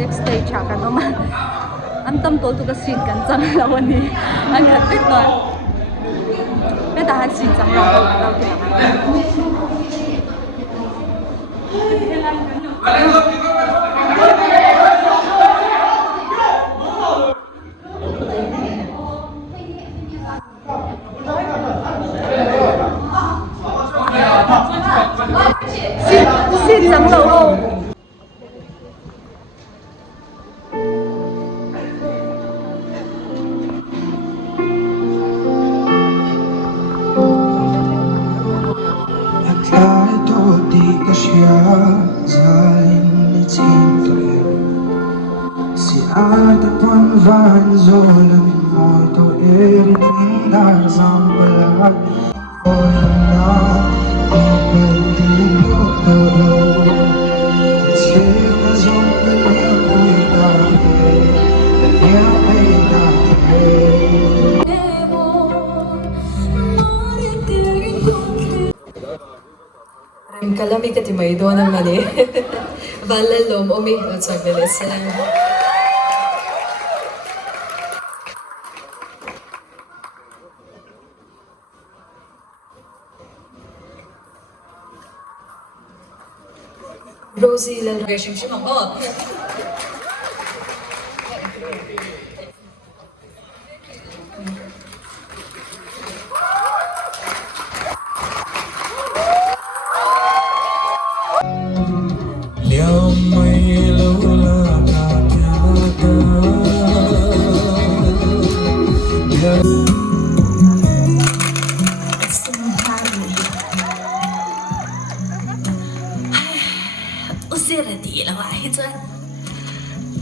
Next stage kan naman ang tamtol to ka scene kan chang lawan ni ang khatik no pe ta han scene chang law scene chang law Kalami ka timay doon ang mali. Valalom, at sa bilis. Rosie, lalagay siya mga Usirati lang ay dyan.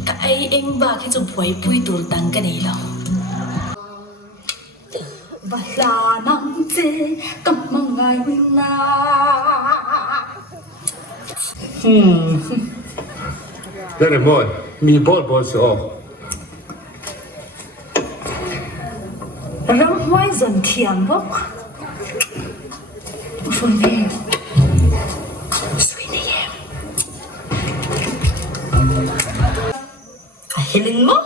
Kay ang bakit sa buhay po'y tultang kanilo. Wala nang di ka mga wina. Däremot, min boll så. Rang hoài dần thiền bốc. Xuân về. Xuân này em. Hilin mo?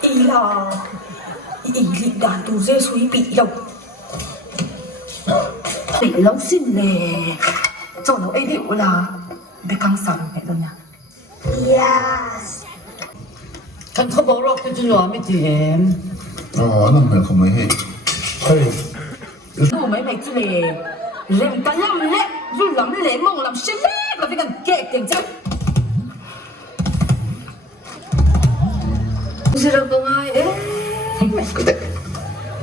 Ila. Ý đàn tù dê suối bị lộc. Bị lộc xin lè. Cho nó ấy điệu là bị căng sẵn vậy thôi nha. Yes. Kanเขาบอกเราคือจะหล่อไม่จีเอ็ม อ๋อนั่นเหมือนเขาไม่ให้เฮ้ย Đồ mấy mày chứ lè. Rèm ta lắm lẹ. Rồi lắm lẹ mong làm xinh lẹ. Là phải cần kẹt tiền chắc. Gì đâu có ai ế.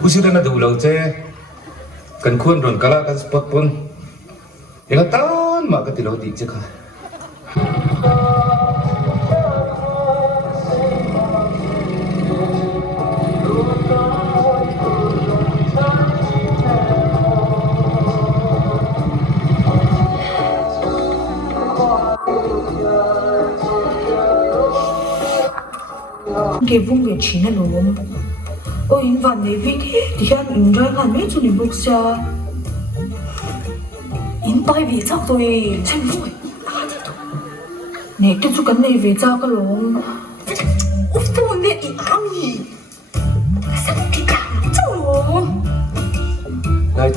Usira na dulaw che. Kan kuan ron kala kan spot pun. Yang taon mak katilaw di che ka. Cái vùng việt chín là luôn. Ôi in vạn này vì thì anh in ra ngàn mấy cho nên bốc xa. In tay vì chắc tôi xem vui. Nè cái chú cắn này về ra cái luôn. Ôi tôi nè ý ám gì. Sao cái cảm chứ. Này